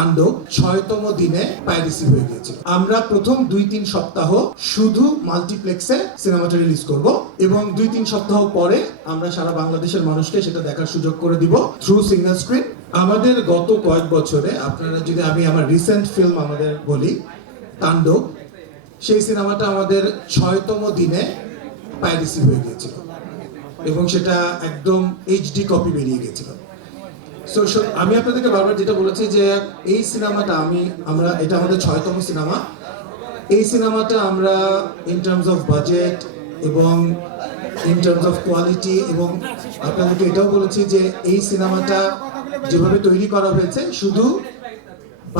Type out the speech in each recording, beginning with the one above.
তাণ্ডব ৬তম দিনে পাইরেসি হয়ে গিয়েছিল। আমরা প্রথম ২-৩ সপ্তাহ শুধু মাল্টিপ্লেক্সে সিনেমাটা রিলিজ করব এবং ২-৩ সপ্তাহ পরে আমরা সারা বাংলাদেশের মানুষকে সেটা দেখার সুযোগ করে দিব থ্রু সিঙ্গেল স্ক্রিন। আমাদের গত কয়েক বছরে আপনারা যদি আমি আমার রিসেন্ট ফিল্ম আমাদের বলি তাণ্ডব, সেই সিনেমাটা আমাদের ৬তম দিনে পাইরেসি হয়ে গিয়েছিল এবং সেটা একদম এইচডি কপি বেরিয়ে গেছিল। সো আমি আপনাদেরকে বারবার যেটা বলেছি যে এই সিনেমাটা এটা আমাদের ৬তম সিনেমা। এই সিনেমাটা আমরা ইন টার্মস অফ বাজেট এবং ইন টার্মস অফ কোয়ালিটি এবং আপনাদেরকে এটাও বলেছি যে এই সিনেমাটা যেভাবে তৈরি করা হয়েছে শুধু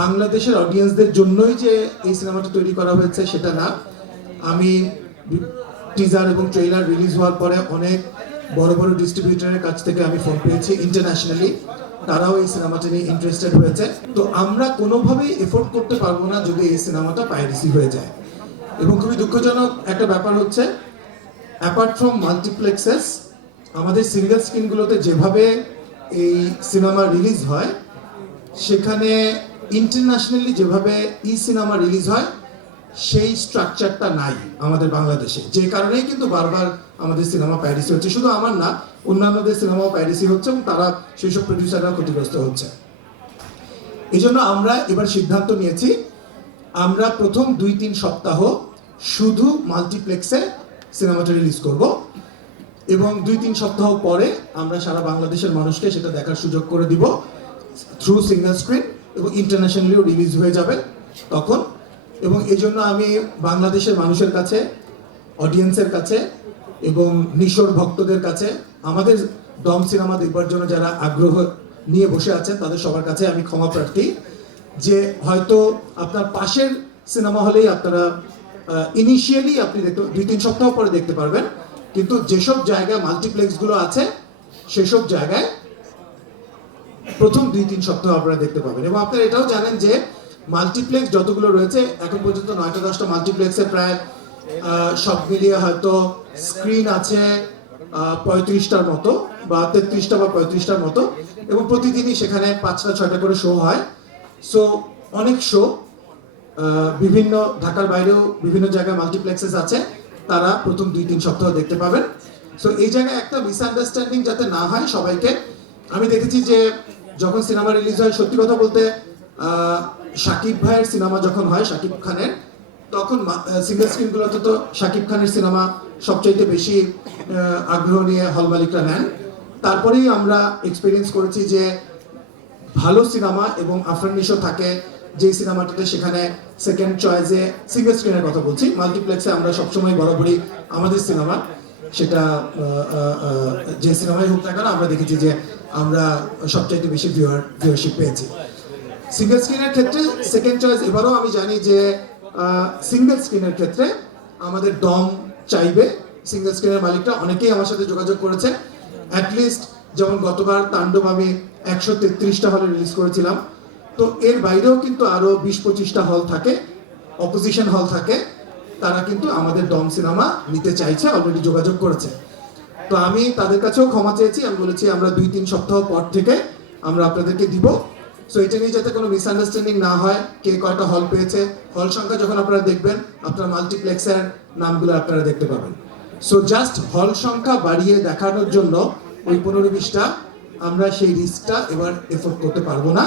বাংলাদেশের অডিয়েন্সদের জন্যই যে এই সিনেমাটা তৈরি করা হয়েছে সেটা না। আমি টিজার এবং ট্রেলার রিলিজ হওয়ার পরে অনেক বড় বড় ডিস্ট্রিবিউটরের কাছ থেকে আমি ফোন পেয়েছি ইন্টারন্যাশনালি, তারাও এই সিনেমাটা নিয়ে ইন্টারেস্টেড হয়েছে। তো আমরা কোনোভাবেই এফোর্ড করতে পারবো না যদি এই সিনেমাটা পাইরেসি হয়ে যায়। এবং খুবই দুঃখজনক একটা ব্যাপার হচ্ছে অ্যাপার্ট ফ্রম মাল্টিপ্লেক্সেস আমাদের সিঙ্গেল স্ক্রিনগুলোতে যেভাবে এই সিনেমা রিলিজ হয় সেখানে ইন্টারন্যাশনালি যেভাবে ই সিনেমা রিলিজ হয় সেই স্ট্রাকচারটা নাই আমাদের বাংলাদেশে, যে কারণেই কিন্তু বারবার আমাদের সিনেমা পাইরেসি হচ্ছে। শুধু আমার না, অন্যান্যদের সিনেমাও পাইরেসি হচ্ছে এবং তারা সেই সব প্রডিউসাররা ক্ষতিগ্রস্ত হচ্ছে। এই জন্য আমরা এবার সিদ্ধান্ত নিয়েছি আমরা প্রথম ২-৩ সপ্তাহ শুধু মাল্টিপ্লেক্সে সিনেমাটা রিলিজ করব এবং ২-৩ সপ্তাহ পরে আমরা সারা বাংলাদেশের মানুষকে সেটা দেখার সুযোগ করে দিব থ্রু সিঙ্গেল স্ক্রিন এবং ইন্টারন্যাশনালিও রিলিজ হয়ে যাবে তখন। এবং এই জন্য আমি বাংলাদেশের মানুষের কাছে, অডিয়েন্সের কাছে এবং নিশোর ভক্তদের কাছে, আমাদের দম সিনেমা দেখবার জন্য যারা আগ্রহ নিয়ে বসে আছেন তাদের সবার কাছে আমি ক্ষমা প্রার্থী যে হয়তো আপনার পাশের সিনেমা হলেই আপনারা ইনিশিয়ালি আপনি ২-৩ সপ্তাহ পরে দেখতে পারবেন, কিন্তু যেসব জায়গায় মাল্টিপ্লেক্সগুলো আছে সেসব জায়গায় প্রথম ২-৩ সপ্তাহ আপনারা দেখতে পাবেন। এবং আপনারা এটাও জানেন যে মাল্টিপ্লেক্স যতগুলো রয়েছে এখন পর্যন্ত ৯টা-১০টা মাল্টিপ্লেক্সে প্রায় সব মিলিয়ে হয়তো স্ক্রিন আছে ৩৫টার মতো বা ৩৩টা বা ৩৫টার মতো এবং প্রতিদিনই সেখানে ৫টা-৬টা করে শো হয়। সো অনেক শো বিভিন্ন ঢাকার বাইরেও বিভিন্ন জায়গায় মাল্টিপ্লেক্সেস আছে, তারা প্রথম ২-৩ সপ্তাহ দেখতে পাবেন। সো এই জায়গায় একটা মিসআন্ডারস্ট্যান্ডিং যাতে না হয় সবাইকে, আমি দেখেছি যে যখন সিনেমা রিলিজ হয়, সত্যি কথা বলতে শাকিব ভাইয়ের সিনেমা যখন হয় শাকিব খানের, তখন সিঙ্গেল স্ক্রিনগুলোতে তো শাকিব খানের সিনেমা সবচাইতে বেশি আগ্রহ নিয়ে হল মালিকরা নেন। তারপরেই আমরা এক্সপিরিয়েন্স করেছি যে ভালো সিনেমা এবং আফরান নিশো থাকে যে সিনেমাটাতে, সেখানে সেকেন্ড চয়েসে সিঙ্গেল স্ক্রিনের কথা বলছি, মাল্টিপ্লেক্সে আমরা সবসময় বরাবরই আমাদের সিনেমা সেটা যে সিনেমাই হোক না কেন আমরা দেখেছি যে আমরা সবচাইতে বেশি ভিউয়ারশিপ পেয়েছি। সিঙ্গেল স্ক্রিনের ক্ষেত্রে সেকেন্ড চয়েস এবারও আমি জানি যে সিঙ্গেল স্ক্রিনের ক্ষেত্রে আমাদের দম চাইবে। সিঙ্গেল স্ক্রিনের মালিকরা অনেকেই আমার সাথে যোগাযোগ করেছে, অ্যাটলিস্ট যেমন গতবার তাণ্ডব আমি ১৩৩টা হলে রিলিজ করেছিলাম, তো এর বাইরেও কিন্তু আরো ২০-২৫টা হল থাকে, অপোজিশন হল থাকে, তারা কিন্তু আমাদের দম সিনেমা নিতে চাইছে, অলরেডি যোগাযোগ করেছে। তো আমি তাদের কাছেও ক্ষমা চেয়েছি, আমি বলেছি আমরা ২-৩ সপ্তাহ পর থেকে আমরা আপনাদেরকে দিব। সো এটা নিয়ে যাতে কোনো মিসআন্ডারস্ট্যান্ডিং না হয়, কে কয়টা হল পেয়েছে, হল সংখ্যা যখন আপনারা দেখবেন আপনারা মাল্টিপ্লেক্সের নামগুলো আপনারা দেখতে পাবেন। সো জাস্ট হল সংখ্যা বাড়িয়ে দেখানোর জন্য ওই ১৫-২০টা আমরা সেই রিস্কটা এবার এফোর্ড করতে পারবো না।